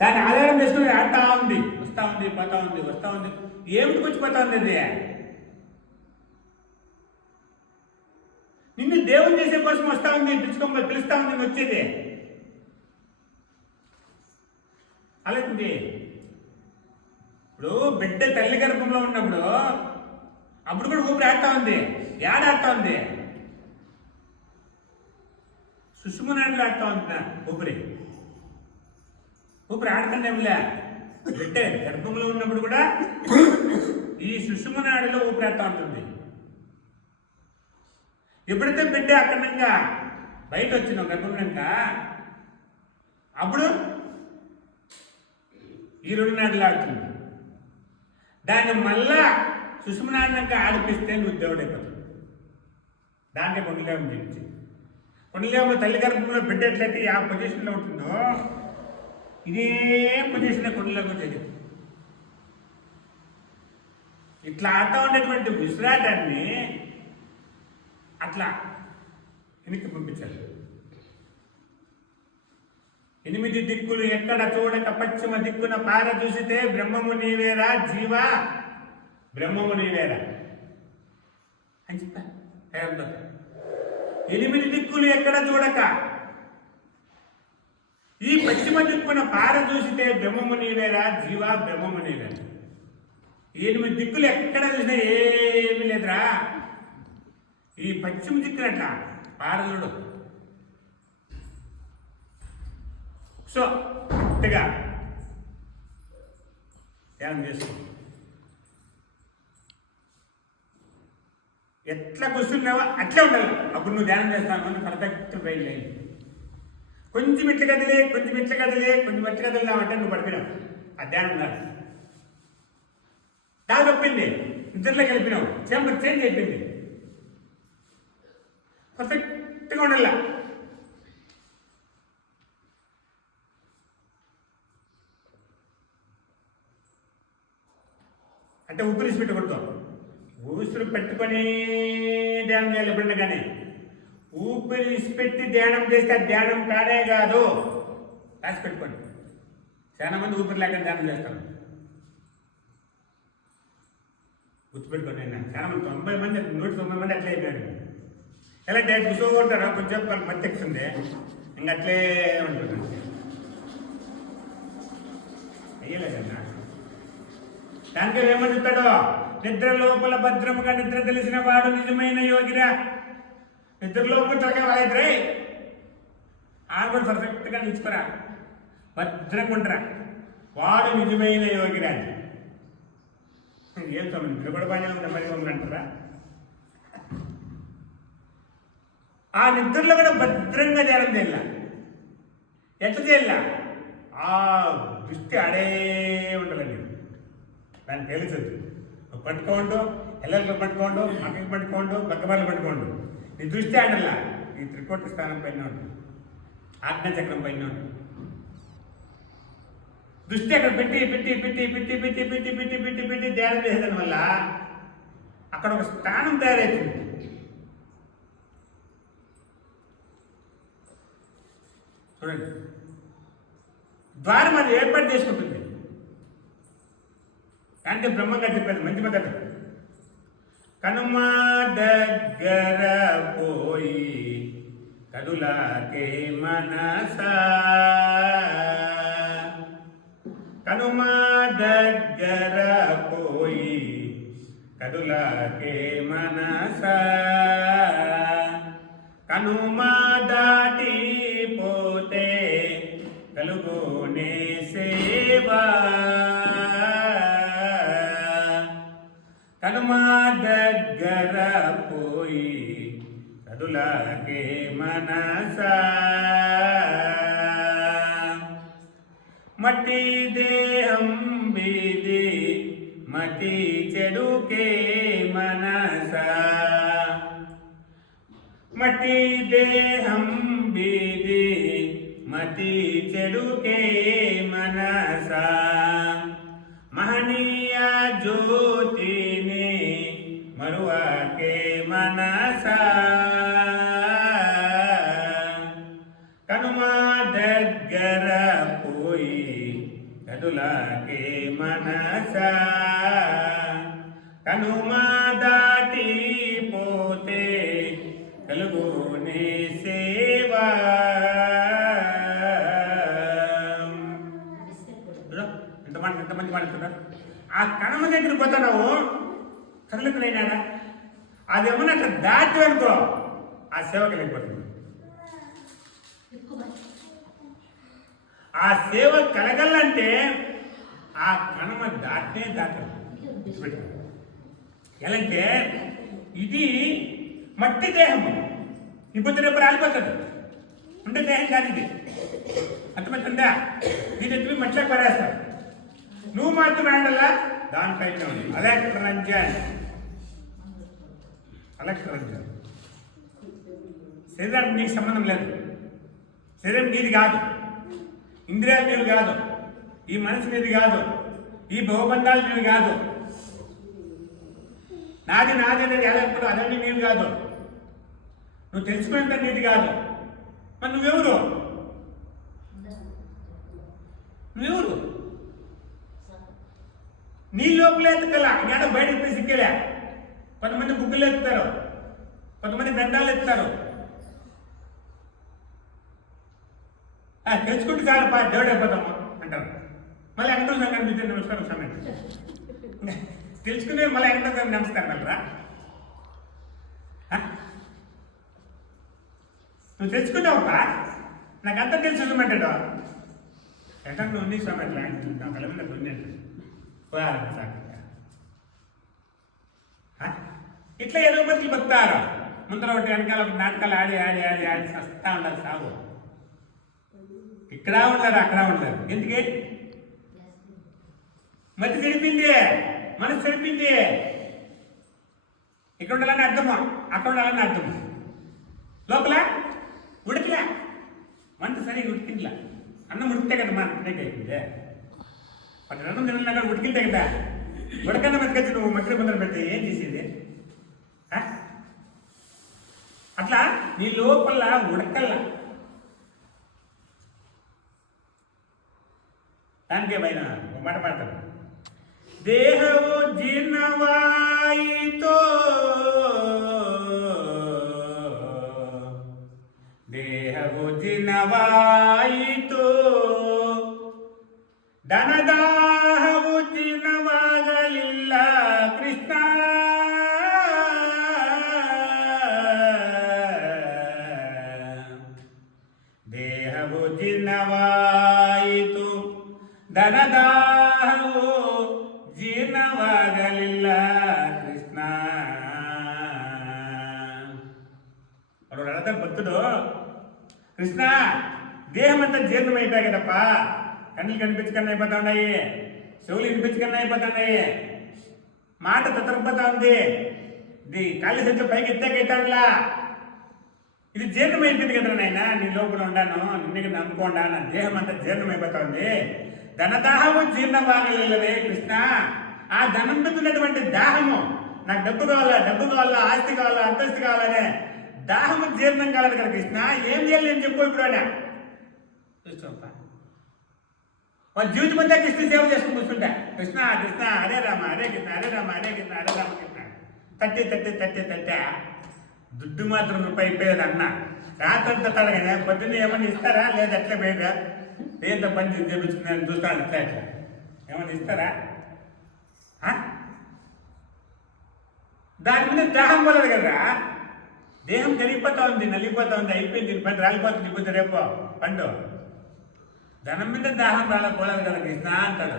దాన్ని ఆధారం చేసుకుని ఆడుతూ ఉంది, వస్తూ ఉంది, పోతా ఉంది, వస్తూ ఉంది. ఏమిటి వచ్చిపోతా ఉంది అది? నిన్ను దేవుని చేసే కోసం వస్తూ ఉంది, పిలుస్తా ఉంది వచ్చేది. అలాంటి ఇప్పుడు బిడ్డ తల్లి గర్భంలో ఉన్నప్పుడు అప్పుడు కూడా ఊపిరి ఆడుతూ ఉంది. ఏడాడుతూ ఉంది? సుషుమనాడులు ఆడుతూ ఉంది. ఊపిరి ఆడకండేమిలే. బిడ్డ గర్భంలో ఉన్నప్పుడు కూడా ఈ సుషుమనాడులో ఊపిరి ఆడుతూ ఉంటుంది. ఎప్పుడైతే బిడ్డ అక్కడంగా బయట వచ్చిన గర్భంక అప్పుడు ఈ రెండు నాడులు ఆడుతుంది. దాన్ని మళ్ళా సుషుమనాడినాక ఆడిపిస్తే నువ్వు దేవుడు అయిపోతుంది. దానికే కొండలేవం చూపించి. కొండలేవం తల్లి గర్భంలో బిడ్డ ఎట్లయితే ఆ పొజిషన్లో ఉంటుందో ఇదే పొజిషన్ కొండలేవం వచ్చేది. ఇట్లా ఆడుతూ ఉండేటువంటి విశ్రాటాన్ని అట్లా వెనక్కి పంపించాలి. 8 దిక్కులు ఎక్కడ చూడక పశ్చిమ దిక్కున పార చూసితే బ్రహ్మము నీవేరా జీవా, బ్రహ్మము నీవేరా అని చెప్పా. 8 దిక్కులు ఎక్కడ చూడక ఈ పశ్చిమ దిక్కున పార చూసితే బ్రహ్మము నీవేరా జీవా, బ్రహ్మము నీవేరా. 8 దిక్కులు ఎక్కడ చూసినా ఏమి లేదురా. ఈ పశ్చిమ దిక్కునట్ల పారదుడు. సో గట్టిగా ధ్యానం చేసుకో. ఎట్లా కూర్చున్నావో అట్లే ఉండాలి. అప్పుడు నువ్వు ధ్యానం చేస్తాను అని పర్ఫెక్ట్ బ్రెయిన్ లేదు. కొంచెం ఇట్ల కదిలే, కొంచెం ఇట్ల కదిలినావంటే నువ్వు పడిపోయినావు. ఆ ధ్యానం కాదు. దాని తప్పింది. నిద్రలోకి వెళ్ళిపోయినావు. చేంజ్ అయిపోయింది. పర్ఫెక్ట్గా ఉండాల. అంటే ఊపిరి పెట్టకూడదు. ఊపిరి పెట్టుకొని ధ్యానం చేయాలి ఎప్పుడన్నా. కానీ ఊపిరి పెట్టి ధ్యానం చేస్తే ధ్యానం కానే కాదు. రాసి పెట్టుకోండి. చాలా మంది ఊపిరి లేక ధ్యానం చేస్తారు. గుర్తుపెట్టుకోండి. చాలా మంది 90 మంది 190 మంది అట్లే అయిపోయారు. ఎలా డైరెక్ట్ కూర్చోకుంటారా? కొంచెం వాళ్ళు మత్తి ఎక్కుతుంది. ఇంకా అట్లే ఉంటుంది. అయ్యలేదన్నా. దానికి ఏమంటాడో, నిద్ర లోపల భద్రముగా నిద్ర తెలిసిన వాడు నిజమైన యోగిరా. నిద్ర లోపల తొలగే వాళ్ళిద్దరే ఆడు కూడా పర్ఫెక్ట్గా నిలుచుకోరా, భద్రంగా ఉంటారా, వాడు నిజమైన యోగిరా. ఏం స్వామి నిద్ర కూడా బాగానే ఉంటా మరి మమ్మల్ని అంటారా? ఆ నిద్రలో కూడా భద్రంగా ధ్యానం చేయాల. ఎట్లా చేయాల? ఆ దృష్టి ఆడే ఉండాలండి. దాన్ని తెలుసదు. నువ్వు పట్టుకోండు, ఎల్లర్లో పట్టుకోండు, అక్కకి పట్టుకోండు, బక్కబార్లు పట్టుకోండు. నీ దృష్టి ఆడల్లా ఈ త్రికోటి స్థానం పైన ఉంటుంది, ఆజ్ఞాచక్రం పైన ఉంటుంది. దృష్టి అక్కడ పెట్టి పెట్టి పెట్టి పెట్టి పెట్టి పెట్టి పెట్టి పెట్టి పెట్టి ధ్యానం చేసేదాని వల్ల అక్కడ ఒక స్థానం తయారవుతుంది. చూడండి, ద్వారం అది ఏర్పాటు చేసుకుంటుంది. అంటే బ్రహ్మంగా చెప్పారు మంచి పద్ధతి. కనుమ దగ్గర పోయి కదులాకే మనసా, కనుమ దగ్గర పోయి కదులాకే మనసా, కనుమ దాటి పోతే కలుగునే సేవా, కనుమ దగ్గర పోయి కదులాకే మనసా, మట్టి దేహం బీది మతి చెడుకే మనసా, మట్టి దేహం బీది మతి చెడుకే మనసా, మహనీయ జ్యోతిని మరువకే మనసా, కనుమ దగ్గర పోయి భక్తులకే మనస కనుమా దాటిపోతే కలుగునే సేవా. ఎంతమంది మాట్లాడుతున్నారు. ఆ కణమ దగ్గర పోతున్నావు కదలకులైనాడా, అదేమన్నా అట్లా దాటి అనుకో ఆ సేవకి వెళ్ళిపోతుంది. ఆ సేవ కలగలంటే ఆ కణమ దాటే దాటదు. ఎలాంటే ఇది మట్టి దేహము, ఇప్పుడు రేపు రాలిపోతుంది, ఉండే దేహం కాదు ఇది. అర్థమవుతుందా? దీని ఎత్తుకు మట్టిలో పడేస్తారు, నువ్వు మాత్రం ఆడలా దానిపైన ఉంది. అలెక్ట్ర రంజన్ శరీరానికి నీకు సంబంధం లేదు. శరీరం నీది కాదు, ఇంద్రియాలు నీవి కాదు, ఈ మనసు నీది కాదు, ఈ భవబంధాలు నీవి కాదు. నాది అనేది ఎప్పుడు అదన్నీ నీది కాదు. నువ్వు తెలుసుకునేంత నీది కాదు. మరి నువ్వెవరు? నీ లోపలే ఎత్తుకలా నేను బయట ఎత్తే సిక్కేలే. కొంతమంది బుక్కులు ఎత్తుతారు, కొంతమంది గ్రంథాలు ఎత్తుతారు. తెలుసుకుంటే చాలు దేవుడు అయిపోతాము అంటారు. మళ్ళీ వెంకటేశ్వర స్వామి కనిపిస్తే నమస్కారం స్వామి తెలుసుకునే మళ్ళీ వెంకటేశ్వర స్వామి నమస్కారం వెళ్ళరా? నువ్వు తెలుసుకున్నావా? నాకు అంతా తెలుసు అంటాడు. ఎట్లా నువ్వు ఉంది స్వామి అట్లా నా కళ్ళ మీద ఉంది ఇట్లా ఏదో బతులు బతారు. ముందర ఒకటి వెనకాల ఒక నాటకాలు ఆడి సస్తా ఉండాలి సాగు. ఇక్కడ ఉండరు, అక్కడ ఉండరు. ఎందుకే? మతి చెడిపింది, మనసు చెడిపింది. ఇక్కడ ఉండాలని అర్థము, అక్కడ ఉండాలని అర్థము. లోపల ఉడికిలా వంట సరిగ్గా ఉడికిందిలా. అన్నం ఉడికితే కదా మన తినేకి అయిపోయింది. పది అన్నం తిన్నా ఉడికితే కదా. ఉడకన్న మతికొచ్చి నువ్వు మధ్య ముందర పెడితే ఏం చేసేది? అట్లా నీ లోపల ఉడకల్లా. దానికే పైన ఒక మాట పాడతాడు. దేహము జీర్ణవాయితో ಧನದಾಹವು ಜೀರ್ಣವಾಗಲಿಲ್ಲ ಕೃಷ್ಣ. ದೇಹವು ಜೀರ್ಣವಾಯಿತು, ಧನದಾಹವು ಜೀರ್ಣವಾಗಲಿಲ್ಲ ಕೃಷ್ಣ. ಅವರು ಅರ್ಥ ಭಕ್ತರು కృష్ణ దేహం అంతా జీర్ణమైపోయాయి కదప్ప. కళ్ళు కనిపించకన్నా అయిపోతా ఉన్నాయి, చెవులు వినిపించకన్నా అయిపోతా ఉన్నాయి, మాట తత్తరపోతా ఉంది, ఇది కాళ్ళు సంచి పైకి ఎత్తాకైతాట్లా. ఇది జీర్ణమైపోయింది కదా నాయన. నీ లోపల ఉండాను, నిన్ను నమ్ముకోండా, నా దేహం అంతా జీర్ణమైపోతా ఉంది. ధనదాహము జీర్ణవాగలేదే కృష్ణ. ఆ ధనం మీద ఉన్నటువంటి దాహము, నాకు డబ్బు కావాలా, ఆస్తి కావాలా, అంతస్తు కావాలనే దాహము జీర్ణం కాలేదు కదా కృష్ణ. ఏం చేయాలి నేను చెప్పు ఇప్పుడు అని చూస్తా. వాళ్ళ జీవితం అంతా కృష్ణ సేవ చేసుకుని కూర్చుంటా. కృష్ణ కృష్ణ హరే రామ హరే కృష్ణ, హరే రామ హరే కృష్ణ, హరే రామ కృష్ణ. తట్టే దుడ్డు మాత్రం రూపాయి అయిపోయేది అన్న. రాత్రంతా తడగానే పొద్దున్న ఏమన్నా ఇస్తారా? లేదు అట్లే పోయిగా దేంతో పని చేపించుకున్నాను చూస్తాను. ఇట్లా ఏమన్నా ఇస్తారా? దాని మీద దాహం పోలేదు కదా. దేహం జరిగిపోతా ఉంది, నలిగిపోతా ఉంది, అయిపోయింది, పని రాలిపోతుంది. ఇప్పుడు రేపు పండు ధనం మీద దాహం పోలేదు కదా కృష్ణ అంటాడు.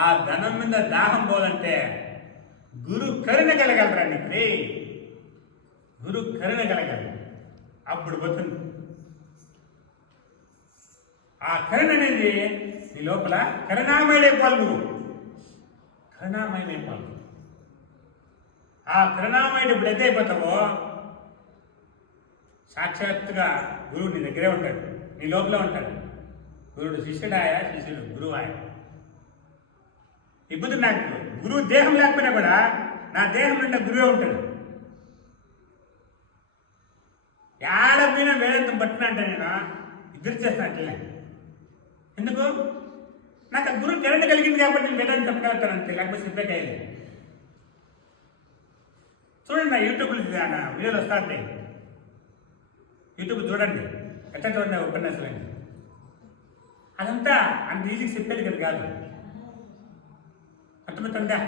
ఆ ధనం మీద దాహం పోవాలంటే గురు కరుణ కలగలరా నీకు? గురు కరుణ కలగాలి, అప్పుడు పోతుంది. ఆ కరుణ అనేది నీ లోపల కరుణామయుడైపోవాలి. నువ్వు కరుణామయుడైపోవాలి. ఆ కరుణామయుడు ఇప్పుడు ఎంత అయిపోతావో సాక్షాత్తుగా గురువు నీ దగ్గరే ఉంటాడు, నీ లోపల ఉంటాడు. గురుడు శిష్యుడాయా, శిష్యుడు గురువాయ. ఇప్పుడు నాకు గురువు దేహం లేకపోయినా కూడా నా దేహం నిండా గురువే ఉంటాడు. ఏడపోయినా వేదంతం పట్టిన అంటే నేను ఇద్దరు చేస్తాను అట్లనే. ఎందుకు? నాకు ఆ గురువు కరెంట్ కలిగింది కాబట్టి నేను వేదాన్ని చెప్పగలుగుతాను అంతే, లేకపోతే సిద్ధంగా అయ్యేది. చూడండి నా యూట్యూబ్లో వీడియోలు వస్తా ఉంటాయి, యూట్యూబ్ చూడండి, ఎట్లా చూడండి ఉపన్యాసాలు. అదంతా అంత ఈజీగా చెప్పేది కదా కాదు, అర్థమవుతుందా?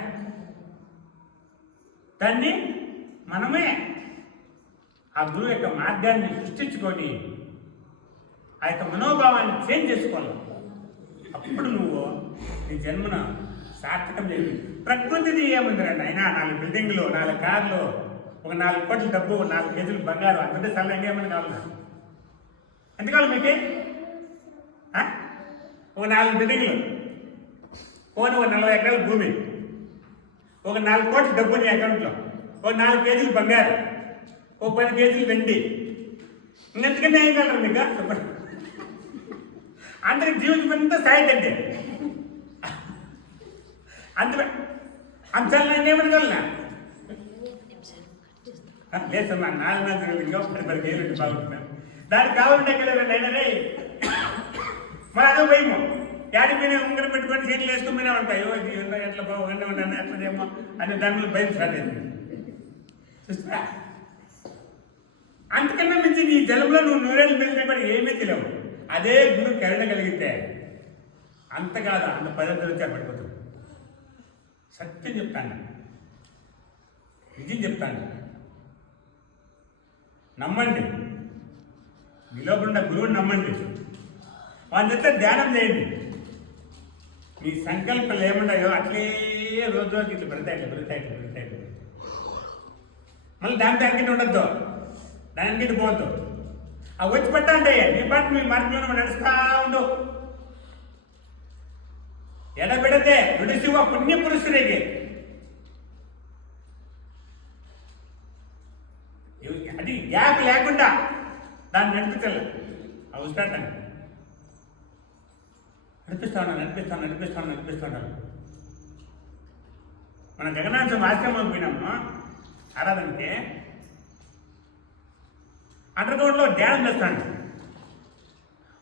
దాన్ని మనమే ఆ గురువు యొక్క మార్గాన్ని సృష్టించుకొని ఆ యొక్క మనోభావాన్ని చేంజ్ చేసుకోవాలి. అప్పుడు నువ్వు నీ జన్మను సార్థకం చేయాలి. ప్రకృతిది ఏముందిరండి అయినా 4 బిల్డింగ్లు, 4 కార్లు, ఒక 4 కోట్ల డబ్బు, 4 కేజీలు బంగారు, అంతంటే సరళ ఇంకేమని కావాలి? ఎంత కావాలి మీకే? ఒక 4 బిల్డింగ్లు, పోనీ ఒక 40 ఎకరాల భూమి, ఒక 4 కోట్ల డబ్బు నీ అకౌంట్లో, ఒక 4 కేజీలు బంగారు, ఒక 10 కేజీలు వెండి, ఇంకెంతకంటే ఏం కావాలి మీకు? అందరికి జీవితం అంతా సాయితండి అంతలా ఏమని కలనా లేదమ్మా 4 ఇంకా 10 కేజీలు బాగుంటున్నాను. దానికి కావాలంటే ఎక్కడ అయినా మరి అదో భయము, యాడిపోయినా ఉంగర పెట్టుకొని సీట్లు వేసుకుని ఉంటాయి, ఎట్లా బాగుండే ఉంటాను ఎట్లదేమో అని దాని భయం స్టార్ట్ అయింది. చూస్తా అంతకన్నా మించి నీ జలంలో నువ్వు 100 ఏళ్ళు మెలిసినా కూడా ఏమీ తెలియవు. అదే గురువు కరుణ కలిగితే అంత కాదు, అంత 10 వచ్చా పడిపోతుంది. సత్యం చెప్తాను, నిజం చెప్తాను, నమ్మండి. మీలోపల గురువుని నమ్మండి, వాళ్ళ దగ్గర ధ్యానం చేయండి. మీ సంకల్పాలు ఏమున్నాయో అట్లే రోజు రోజుకి ఇట్లా పెడతాయి. మళ్ళీ దాని అంకిటి ఉండద్దు, దాని అంకిటి పోవద్దు. అవి వచ్చి పెట్టా అంటే మీ పాట మీ మార్గంలో నడుస్తా ఉండు. ఎడబెడితే విడిసివ పుణ్య పురుషుడికి అది గ్యాప్ లేకుండా దాన్ని నడిపించాలి. అవి వస్తాను నడిపిస్తాను. మన జగన్నాథం ఆశ్రమం పోయినాము ఆరాధనకి, అండర్గ్రౌండ్లో ధ్యానం చేస్తాను.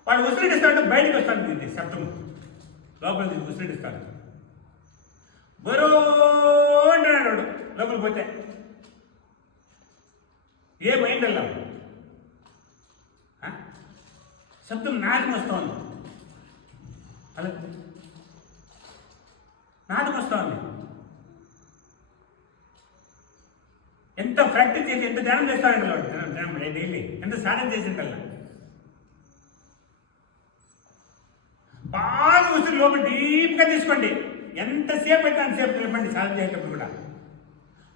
వాళ్ళు ఉసిరిడిస్తాడు, బయటకు వస్తాను, ఇది శబ్దం లోపల ఉసిరిడిస్తాడు. బరో అంటున్నాడు లోపలికి పోతే, ఏమైందల్లా శబ్దం నాటకం వస్తూ ఉంది, అలా నాటకం వస్తూ ఉంది. ఎంత ప్రాక్టీస్ చేసి ఎంత ధ్యానం చేస్తాడు డైలీ, ఎంత సాధన చేసిందల్లా. బాగా ఉసిరి లోపల డీప్గా తీసుకోండి, ఎంతసేపు అయితే అంతసేపు నిలబండి. సాధన చేసేటప్పుడు కూడా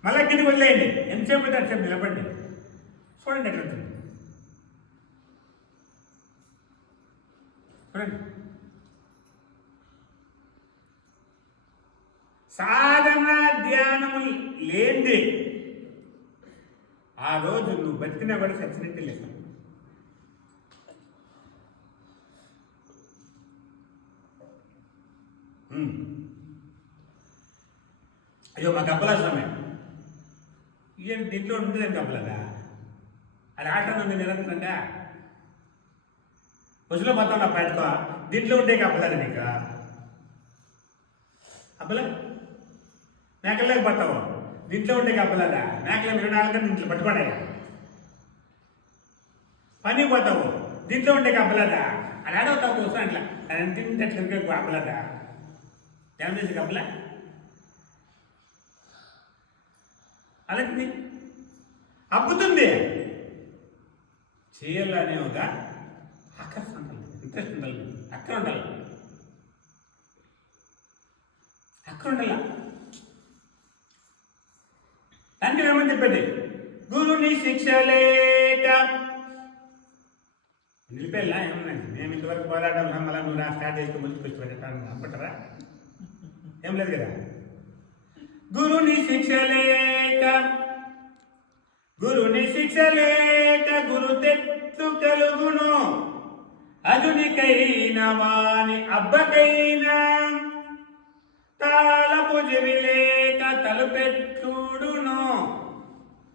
మళ్ళీ కిందికి వదిలేయండి, ఎంతసేపు అయితే అంతసేపు నిలబండి. చూడండి ఎట్లా ఉంటుంది, చూడండి. సాధన ధ్యానము లేండి ఆ రోజు నువ్వు బతికినా కూడా చచ్చినట్టు లేదు. అయ్యో మా గబ్బలా సమయం ఇవన్నీ దీంట్లో ఉంటుందని గబ్బలదా, అది ఆటలో ఉంది నిరంతరంగా బస్సులో మొత్తం నా పెట్టుకో, దీంట్లో ఉంటే గబ్బలేదు నీకు. అబ్బలే మేకల్లోకి పోతావు, దీంట్లో ఉంటే గబ్బలేదా? మేకలు 24 గంటలు ఇంట్లో పట్టుకోండి. పని పోతావు, దీంట్లో ఉంటే గబ్బలేదా? అది ఆడవుతావు కోసం అట్లా తింటే గబ్బలేదా? ధ్యానం చేసి గబ్బలే అలాంటిది అబ్బుతుంది. చేయాలనే ఒక ఆకర్షణ ఉండాలి, ఇంట్రెస్ట్ ఉండాలి, అక్కడ ఉండాలి. దానికి ఏమని చెప్పండి, గురుని శిక్ష లేక నిలిపేలా ఏమన్నాండి. మేము ఇంతవరకు పోరాటం మళ్ళీ నువ్వు నా స్టార్ట్ చేస్తే ముందుకు వచ్చి పెట్టాను అనుకుంటారా? ఏం లేదు కదా. గురుని శిక్ష లేక గురు తెత్తు కలుగును, అదునికైనా వాని అబ్బకైనా తాళపు చెవిలేక తలుపెట్టుడును,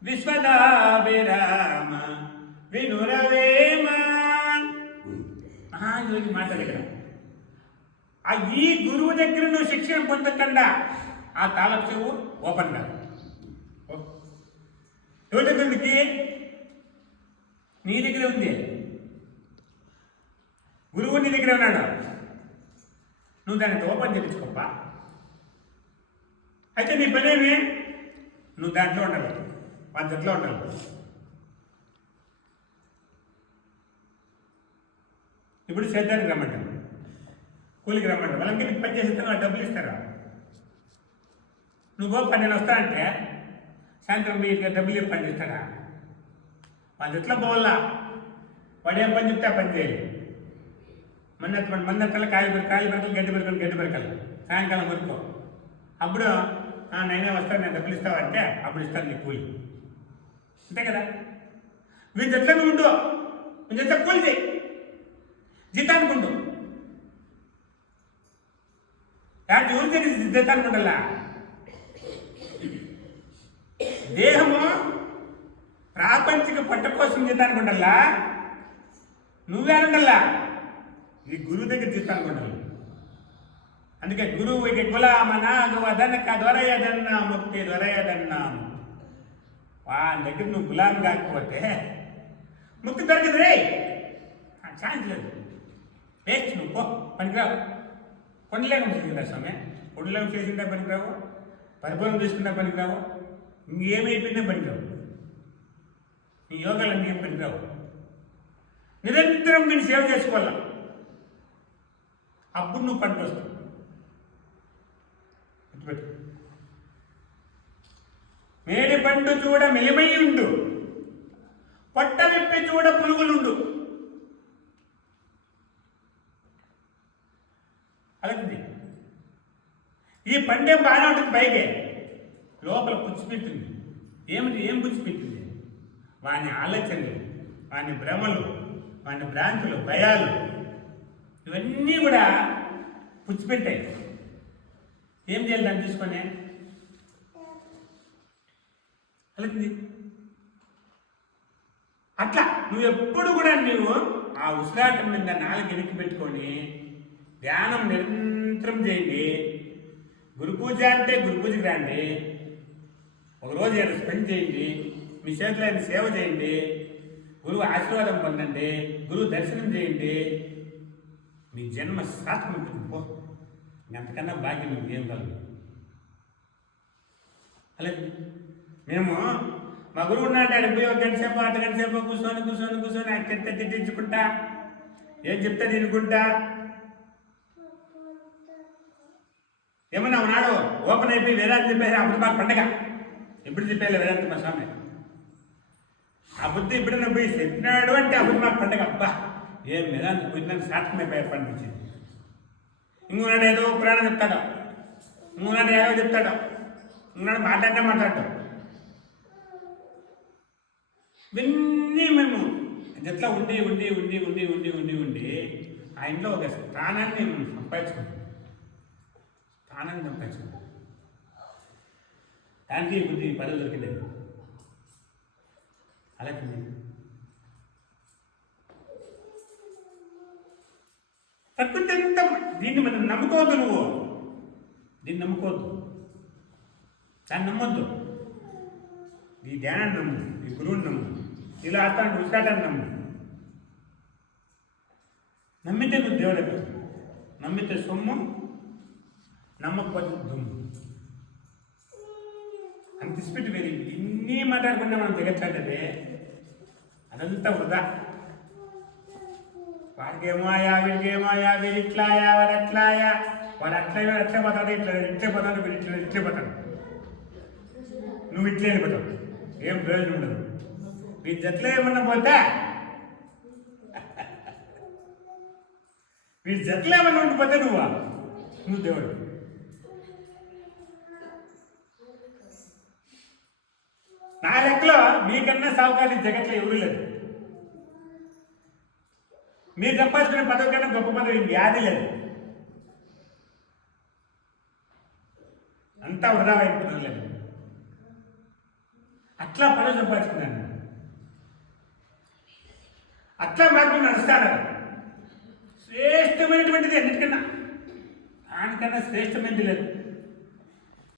విశ్వదాభిరామ వినురవేమ. ఈరోజు మాట్లాడు ఇక్కడ. ఆ ఈ గురువు దగ్గర నువ్వు శిక్షణ పొందకుండా ఆ తాళపు చెవు ఓపెన్ కాదు. ఎవరి దగ్గర ఉంది? నీ దగ్గర ఉంది. గురువు నీ దగ్గర ఉన్నాడు. నువ్వు దాన్ని ఓపెన్ చేయించుకోప్ప. అయితే నీ పనేమి? నువ్వు దాంట్లో ఉండాలి, పద్ధతిలో ఉండాలి. ఇప్పుడు సేద్యానికి రమ్మంటాను, కూలికి రమ్మంటారు. వాళ్ళకి నీకు పని చేసేస్తాను, వాళ్ళు డబ్బులు ఇస్తారా? నువ్వు 12 వస్తా అంటే సాయంత్రం మీరు డబ్బులు ఏం పని చేస్తాడా? పద్ధతిలో పోవాలా. వాడు ఏం పని చెప్తే ఆ పని చేయాలి. మందత్తలు కాయలు పెరకలు గడ్డి పెరకలు సాయంకాలం వరకు. అప్పుడు నేనే వస్తాను, నేను డబ్బులు ఇస్తావంటే అప్పుడు ఇస్తాను నీ కూలి. అంతే కదా? వీళ్ళ చెట్ల నువ్వు ఉండు, వీళ్ళ చెట్ల కూలి చేయి, జీతానికి ఉండు. ఎవరి దగ్గర జీతానికి ఉండాలా? దేహము ప్రాపంచిక పట్ట కోసం జీతానికి ఉండాలా? నువ్వే ఉండాలా? ఈ గురువు దగ్గర జీతానికి ఉండాలి. అందుకే గురువుకి గులామనాదు వదనక దొరయదన్నా ముక్తి దొరయదన్నా. వాళ్ళ దగ్గర నువ్వు గులాం కాకపోతే ముక్తి దొరకదు రే. ఛాన్స్ లేదు. వేస్ట్. నువ్వు పో, పనికిరావు. కొండలేకం చేసిందా స్వామి? కొండలేకం చేసిందా పనికిరావు, పరిపూర్ణం తీసుకుందా పనికిరావు, ఇంకేమైపోయిందా పనికిరావు. నీ యోగాలన్నీ ఏం పనికిరావు. నిరంతరం నేను సేవ చేసుకోవాలా, అప్పుడు నువ్వు పనికి వస్తావు. మేడి పండు చూడ మెలిమై ఉండు, పొట్ట విప్పి చూడ పురుగులుండు. అలాంటిది ఈ పండేం బాగానే ఉంటుంది, పైకే లోపల పుచ్చిపెట్టింది. ఏం పుచ్చిపెట్టింది? వాని ఆలోచనలు, వాని భ్రమలు, వాని భ్రాంతులు, భయాలు, ఇవన్నీ కూడా పుచ్చిపెట్టాయి. ఏం చేయాలి దాన్ని తీసుకొని? అలాంటిది అట్లా నువ్వు ఎప్పుడు కూడా ఆ ఉసిరాటం మీద నాలుగు వెనక్కి పెట్టుకొని ధ్యానం నిరంతరం చేయండి. గురు పూజ అంటే గురు పూజకి రండి, ఒకరోజు ఏదో స్పెండ్ చేయండి, మీ చేతిలో ఆయన సేవ చేయండి, గురువు ఆశీర్వాదం పొందండి, గురువు దర్శనం చేయండి. మీ జన్మ సార్థకం పో. ఎంతకన్నా భాగ్యం మీకు ఏం కలదు. అలాగే మేము మా గురువు ఉన్నాడు, పోయి ఒక గంట సేపు అర్ధ గంట సేపు కూర్చొని ఆయన తిట్టించుకుంటా, ఏం చెప్తే తినుకుంటా. ఏమన్నా ఉన్నాడు ఓపెన్ అయిపోయి వేదాంతం చెప్పేసి అప్పుడు మాకు పండగ. ఎప్పుడు చెప్పేయాలి వేదాంతం మా స్వామి? ఆ బుద్ధి ఎప్పుడైనా పోయి చెప్పినాడు అంటే అప్పుడు మాకు పండగ. అబ్బా ఏం వేదాంతం పోయినా సార్థకమైపోయి పండించింది. ఇంకొన్నాడు ఏదో పురాణం చెప్తాడు, ఇంకొన్నాడు ఏదో చెప్తాడు, ఇంకొన్నాడు మాట్లాడటం. ఇవన్నీ మేము ఎట్లా ఉండి ఆ ఇంట్లో ఒక స్థానాన్ని సంపాదించుకుంటాం. దానికి బుద్ధి పదవి దొరికింది. అలాగే ప్రకృతి అంతా దీన్ని మనం నమ్ముకోవద్దు. నువ్వు దీన్ని నమ్ముకోవద్దు, దాన్ని నమ్మొద్దు. ఈ ధ్యానాన్ని నమ్ము, ఈ గురువుని నమ్ము, ఇలా అర్థాన్ని ఉసాటాన్ని నమ్ము. నమ్మితే నువ్వు దేవుడు, నమ్మితే సొమ్ము, నమ్మకపోతే దుమ్ము. అంత ఇస్పెట్టి వేరు. ఇన్ని మాట్లాడకుండా మనం దిగచ్చంటే అదంతా వృధా. వాడికేమో ఆయా, వీడికేమో ఆయా, వీడు ఇట్లాయా, వాడు అట్లాయా, వాడు అట్లే పోతాడు, ఇట్లే పోతాడు, వీడు ఇట్లే పోతాడు, నువ్వు ఇట్లే వెళ్ళిపోతావు. ఏం ప్రయోజనం ఉండదు. మీ జట్లో ఏమన్నా పోతే మీ జట్లో ఏమన్నా ఉండిపోతే నువ్వు దేవుడు. నా లెక్కలో మీకన్నా సావుకారి జగట్లో ఎవరు లేదు. మీరు సంపాదించుకునే పదవి కన్నా గొప్ప పదవి వ్యాధి లేదు. అంతా వృధా అయిపోతుంది లేదు. అట్లా పదవి సంపాదించుకున్నాను, అట్లా మార్గం నడుస్తాడు. శ్రేష్టమైనటువంటిది అన్నిటికన్నా ఆయనకన్నా శ్రేష్టమైంది లేదు.